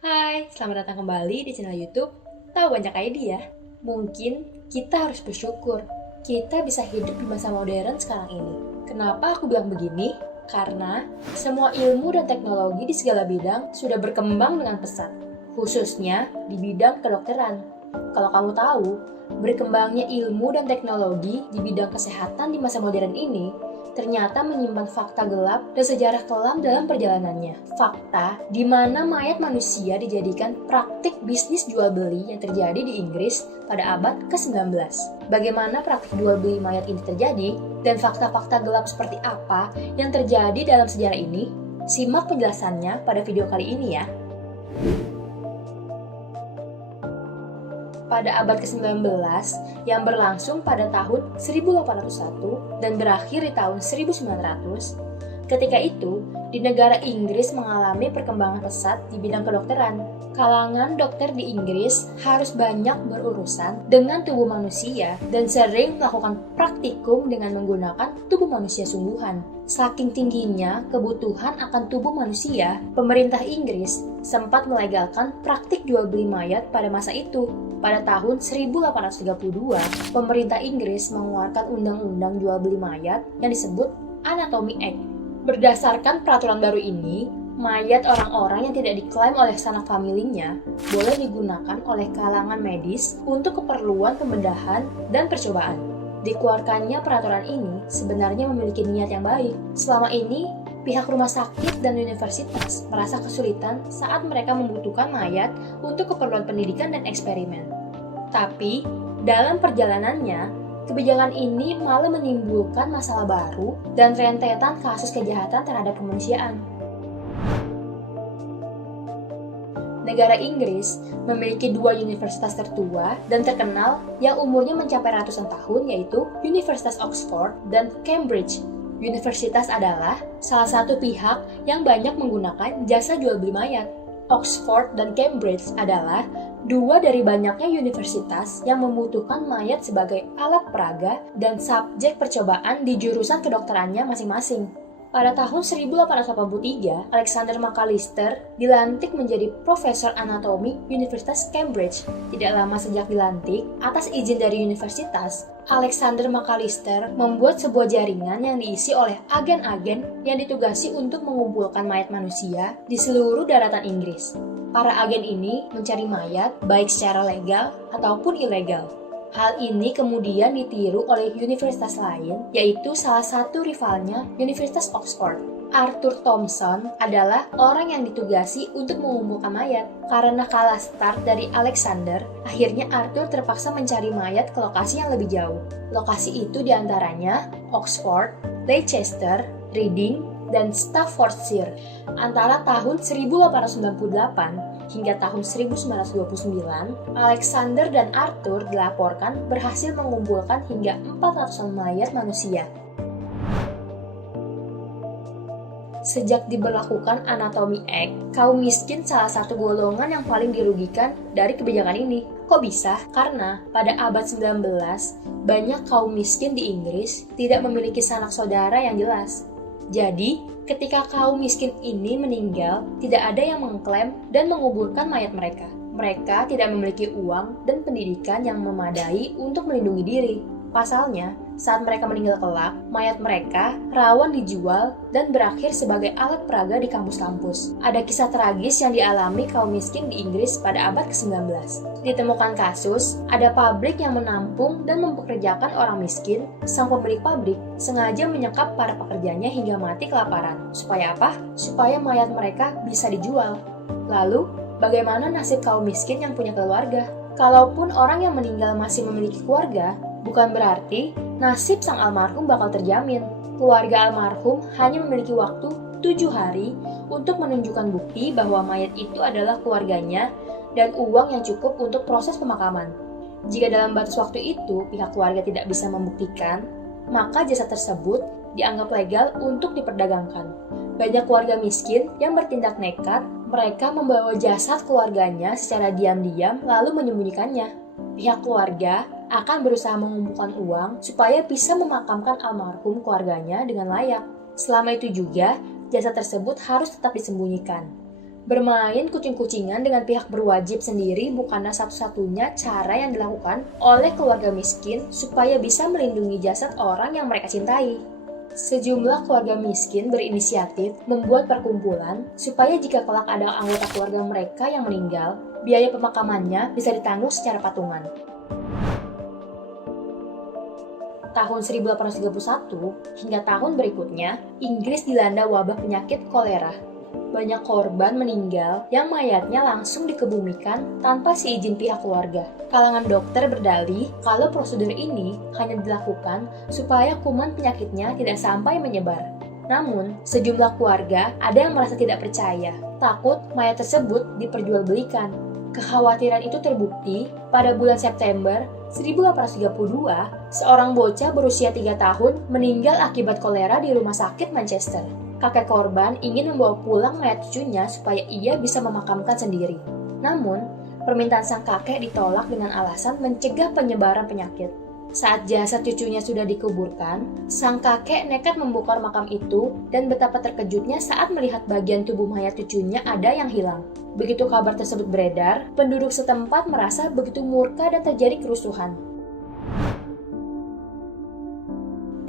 Hai, selamat datang kembali di channel YouTube Tahu Banyak ID ya. Mungkin kita harus bersyukur kita bisa hidup di masa modern sekarang ini. Kenapa aku bilang begini? Karena semua ilmu dan teknologi di segala bidang sudah berkembang dengan pesat, khususnya di bidang kedokteran. Kalau kamu tahu, berkembangnya ilmu dan teknologi di bidang kesehatan di masa modern ini ternyata menyimpan fakta gelap dan sejarah kelam dalam perjalanannya. Fakta di mana mayat manusia dijadikan praktik bisnis jual beli yang terjadi di Inggris pada abad ke-19. Bagaimana praktik jual beli mayat ini terjadi dan fakta-fakta gelap seperti apa yang terjadi dalam sejarah ini? Simak penjelasannya pada video kali ini ya. Pada abad ke-19 yang berlangsung pada tahun 1801 dan berakhir di tahun 1900, ketika itu di negara Inggris mengalami perkembangan pesat di bidang kedokteran. Kalangan dokter di Inggris harus banyak berurusan dengan tubuh manusia dan sering melakukan praktikum dengan menggunakan tubuh manusia sungguhan. Saking tingginya kebutuhan akan tubuh manusia, pemerintah Inggris sempat melegalkan praktik jual beli mayat pada masa itu. Pada tahun 1832, pemerintah Inggris mengeluarkan undang-undang jual beli mayat yang disebut Anatomy Act. Berdasarkan peraturan baru ini, mayat orang-orang yang tidak diklaim oleh sanak familinya boleh digunakan oleh kalangan medis untuk keperluan pembedahan dan percobaan. Dikeluarkannya peraturan ini sebenarnya memiliki niat yang baik. Selama ini, pihak rumah sakit dan universitas merasa kesulitan saat mereka membutuhkan mayat untuk keperluan pendidikan dan eksperimen. Tapi, dalam perjalanannya, kebijakan ini malah menimbulkan masalah baru dan rentetan kasus kejahatan terhadap kemanusiaan. Negara Inggris memiliki dua universitas tertua dan terkenal yang umurnya mencapai ratusan tahun, yaitu Universitas Oxford dan Cambridge. Universitas adalah salah satu pihak yang banyak menggunakan jasa jual beli mayat. Oxford dan Cambridge adalah dua dari banyaknya universitas yang membutuhkan mayat sebagai alat peraga dan subjek percobaan di jurusan kedokterannya masing-masing. Pada tahun 1883, Alexander Macalister dilantik menjadi Profesor Anatomi Universitas Cambridge. Tidak lama sejak dilantik, atas izin dari universitas, Alexander Macalister membuat sebuah jaringan yang diisi oleh agen-agen yang ditugasi untuk mengumpulkan mayat manusia di seluruh daratan Inggris. Para agen ini mencari mayat baik secara legal ataupun ilegal. Hal ini kemudian ditiru oleh universitas lain, yaitu salah satu rivalnya, Universitas Oxford. Arthur Thomson adalah orang yang ditugasi untuk mengumpulkan mayat. Karena kalah start dari Alexander, akhirnya Arthur terpaksa mencari mayat ke lokasi yang lebih jauh. Lokasi itu diantaranya Oxford, Leicester, Reading, dan Staffordshire. Antara tahun 1898 hingga tahun 1929, Alexander dan Arthur dilaporkan berhasil mengumpulkan hingga 400 mayat manusia. Sejak diberlakukan Anatomy Act, kaum miskin salah satu golongan yang paling dirugikan dari kebijakan ini. Kok bisa? Karena pada abad 19, banyak kaum miskin di Inggris tidak memiliki sanak saudara yang jelas. Jadi, ketika kaum miskin ini meninggal, tidak ada yang mengklaim dan menguburkan mayat mereka. Mereka tidak memiliki uang dan pendidikan yang memadai untuk melindungi diri. Pasalnya, saat mereka meninggal kelak, mayat mereka rawan dijual dan berakhir sebagai alat peraga di kampus-kampus. Ada kisah tragis yang dialami kaum miskin di Inggris pada abad ke-19. Ditemukan kasus, ada pabrik yang menampung dan mempekerjakan orang miskin. Sang pemilik pabrik sengaja menyekap para pekerjanya hingga mati kelaparan. Supaya apa? Supaya mayat mereka bisa dijual. Lalu, bagaimana nasib kaum miskin yang punya keluarga? Kalaupun orang yang meninggal masih memiliki keluarga, bukan berarti nasib sang almarhum bakal terjamin. Keluarga almarhum hanya memiliki waktu 7 hari untuk menunjukkan bukti bahwa mayat itu adalah keluarganya dan uang yang cukup untuk proses pemakaman. Jika dalam batas waktu itu pihak keluarga tidak bisa membuktikan, maka jasad tersebut dianggap legal untuk diperdagangkan. Banyak keluarga miskin yang bertindak nekat, mereka membawa jasad keluarganya secara diam-diam lalu menyembunyikannya. Pihak keluarga akan berusaha mengumpulkan uang supaya bisa memakamkan almarhum keluarganya dengan layak. Selama itu juga, jasad tersebut harus tetap disembunyikan. Bermain kucing-kucingan dengan pihak berwajib sendiri bukanlah satu-satunya cara yang dilakukan oleh keluarga miskin supaya bisa melindungi jasad orang yang mereka cintai. Sejumlah keluarga miskin berinisiatif membuat perkumpulan supaya jika kelak ada anggota keluarga mereka yang meninggal, biaya pemakamannya bisa ditanggung secara patungan. Tahun 1831 hingga tahun berikutnya, Inggris dilanda wabah penyakit kolera. Banyak korban meninggal yang mayatnya langsung dikebumikan tanpa seizin pihak keluarga. Kalangan dokter berdalih kalau prosedur ini hanya dilakukan supaya kuman penyakitnya tidak sampai menyebar. Namun, sejumlah keluarga ada yang merasa tidak percaya, takut mayat tersebut diperjualbelikan. Kekhawatiran itu terbukti pada bulan September 1832, seorang bocah berusia 3 tahun meninggal akibat kolera di rumah sakit Manchester. Kakek korban ingin membawa pulang mayat cucunya supaya ia bisa memakamkan sendiri. Namun, permintaan sang kakek ditolak dengan alasan mencegah penyebaran penyakit. Saat jasad cucunya sudah dikuburkan, sang kakek nekat membongkar makam itu dan betapa terkejutnya saat melihat bagian tubuh mayat cucunya ada yang hilang. Begitu kabar tersebut beredar, penduduk setempat merasa begitu murka dan terjadi kerusuhan.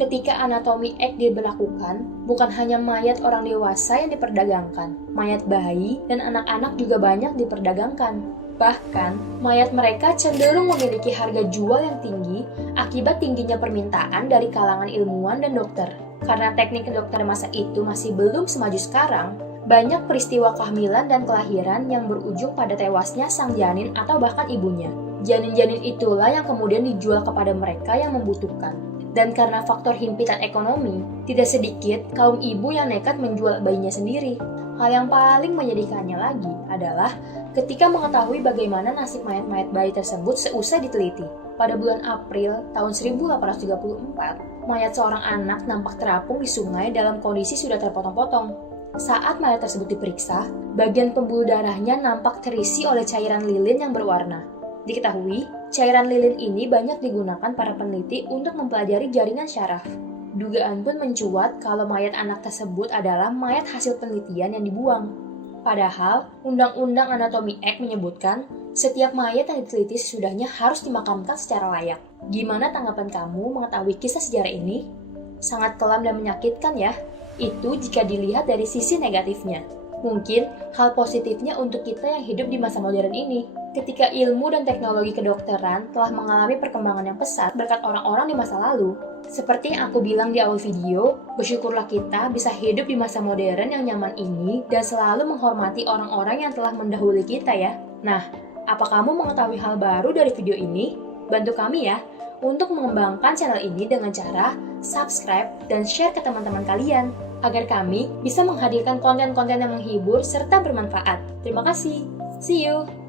Ketika anatomi X diberlakukan, bukan hanya mayat orang dewasa yang diperdagangkan, mayat bayi dan anak-anak juga banyak diperdagangkan. Bahkan, mayat mereka cenderung memiliki harga jual yang tinggi akibat tingginya permintaan dari kalangan ilmuwan dan dokter. Karena teknik dokter masa itu masih belum semaju sekarang, banyak peristiwa kehamilan dan kelahiran yang berujung pada tewasnya sang janin atau bahkan ibunya. Janin-janin itulah yang kemudian dijual kepada mereka yang membutuhkan. Dan karena faktor himpitan ekonomi, tidak sedikit kaum ibu yang nekat menjual bayinya sendiri. Hal yang paling menyedihkannya lagi adalah ketika mengetahui bagaimana nasib mayat-mayat bayi tersebut seusai diteliti. Pada bulan April tahun 1834, mayat seorang anak nampak terapung di sungai dalam kondisi sudah terpotong-potong. Saat mayat tersebut diperiksa, bagian pembuluh darahnya nampak terisi oleh cairan lilin yang berwarna. Diketahui, cairan lilin ini banyak digunakan para peneliti untuk mempelajari jaringan syaraf. Dugaan pun mencuat kalau mayat anak tersebut adalah mayat hasil penelitian yang dibuang. Padahal, Undang-Undang Anatomi X menyebutkan setiap mayat yang diteliti sesudahnya harus dimakamkan secara layak. Gimana tanggapan kamu mengetahui kisah sejarah ini? Sangat kelam dan menyakitkan ya. Itu jika dilihat dari sisi negatifnya. Mungkin hal positifnya untuk kita yang hidup di masa modern ini, ketika ilmu dan teknologi kedokteran telah mengalami perkembangan yang pesat berkat orang-orang di masa lalu. Seperti yang aku bilang di awal video, bersyukurlah kita bisa hidup di masa modern yang nyaman ini dan selalu menghormati orang-orang yang telah mendahului kita ya. Nah, apa kamu mengetahui hal baru dari video ini? Bantu kami ya untuk mengembangkan channel ini dengan cara subscribe dan share ke teman-teman kalian, agar kami bisa menghadirkan konten-konten yang menghibur serta bermanfaat. Terima kasih. See you!